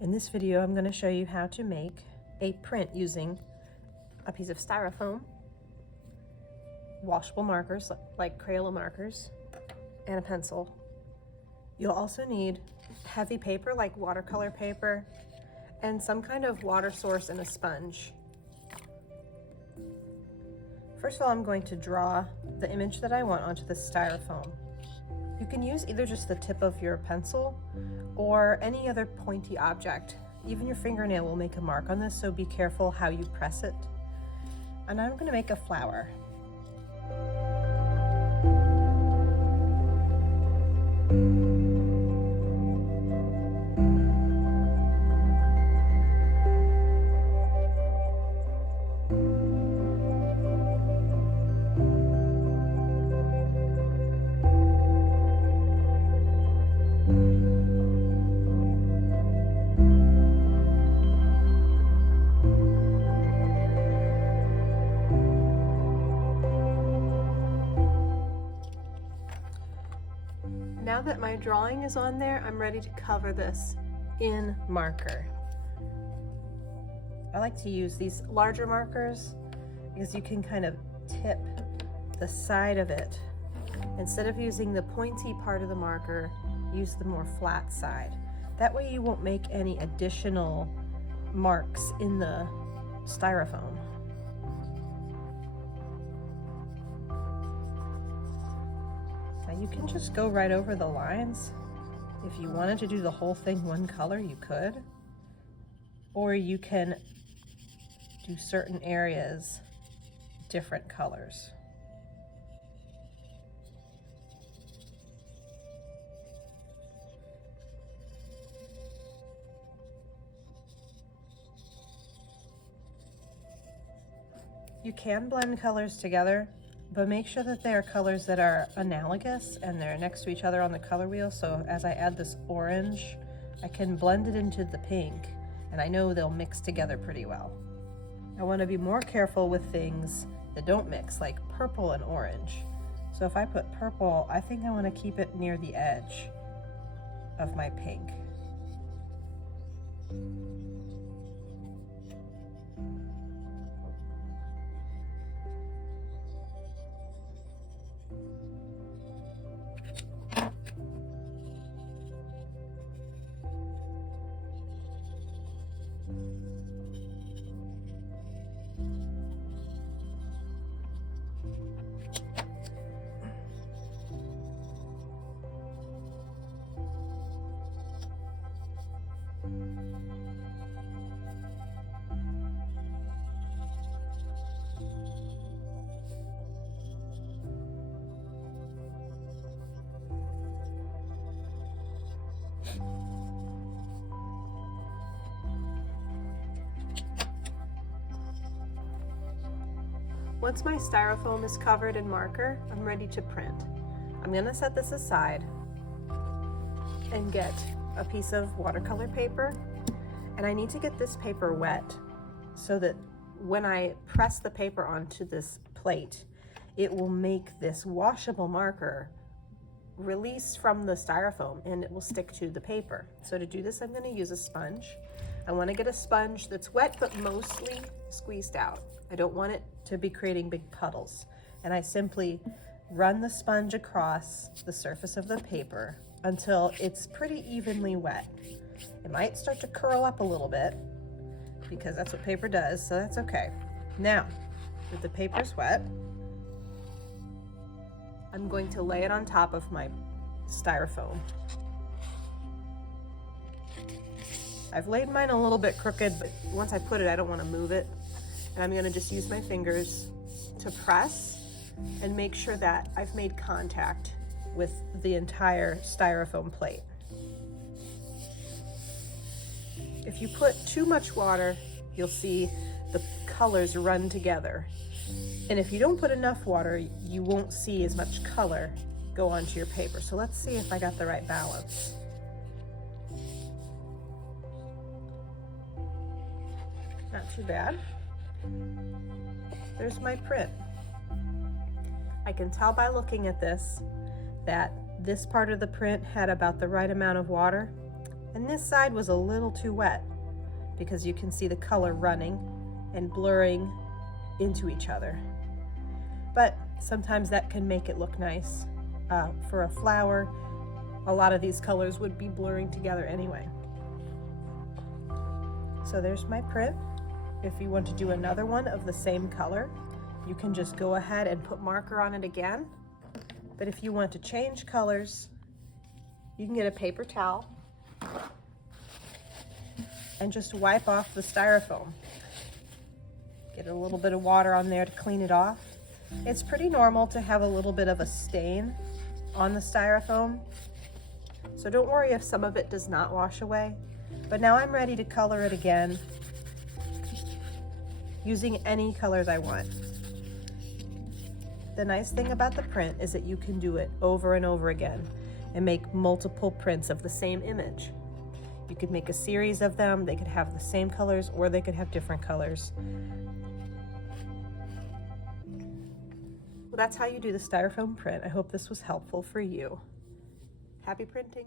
In this video, I'm going to show you how to make a print using a piece of styrofoam, washable markers like Crayola markers, and a pencil. You'll also need heavy paper like watercolor paper and some kind of water source and a sponge. First of all, I'm going to draw the image that I want onto the styrofoam. You can use either just the tip of your pencil or any other pointy object. Even your fingernail will make a mark on this, so be careful how you press it. And I'm going to make a flower. Now that my drawing is on there, I'm ready to cover this in marker. I like to use these larger markers because you can kind of tip the side of it. Instead of using the pointy part of the marker, use the more flat side. That way you won't make any additional marks in the styrofoam. You can just go right over the lines. If you wanted to do the whole thing one color, you could. Or you can do certain areas different colors. You can blend colors together, but make sure that they are colors that are analogous and they're next to each other on the color wheel. So as I add this orange, I can blend it into the pink, and I know they'll mix together pretty well. I want to be more careful with things that don't mix, like purple and orange. So if I put purple, I think I want to keep it near the edge of my pink. Once my styrofoam is covered in marker, I'm ready to print. I'm going to set this aside and get a piece of watercolor paper. And I need to get this paper wet so that when I press the paper onto this plate, it will make this washable marker release from the styrofoam and it will stick to the paper. So to do this, I'm going to use a sponge. I want to get a sponge that's wet but mostly squeezed out. I don't want it to be creating big puddles. And I simply run the sponge across the surface of the paper until it's pretty evenly wet. It might start to curl up a little bit because that's what paper does, so that's okay. Now, that the paper's wet, I'm going to lay it on top of my styrofoam. I've laid mine a little bit crooked, but once I put it, I don't want to move it. And I'm going to just use my fingers to press and make sure that I've made contact with the entire styrofoam plate. If you put too much water, you'll see the colors run together. And if you don't put enough water, you won't see as much color go onto your paper. So let's see if I got the right balance. Not too bad. There's my print. I can tell by looking at this that this part of the print had about the right amount of water And this side was a little too wet because you can see the color running and blurring into each other. But sometimes that can make it look nice. For a flower, a lot of these colors would be blurring together anyway. So there's my print. If you want to do another one of the same color, you can just go ahead and put marker on it again. But if you want to change colors, you can get a paper towel and just wipe off the styrofoam. Get a little bit of water on there to clean it off. It's pretty normal to have a little bit of a stain on the styrofoam, so don't worry if some of it does not wash away. But now I'm ready to color it again using any colors I want. The nice thing about the print is that you can do it over and over again and make multiple prints of the same image. You could make a series of them. They could have the same colors or they could have different colors. Well, that's how you do the styrofoam print. I hope this was helpful for you. Happy printing!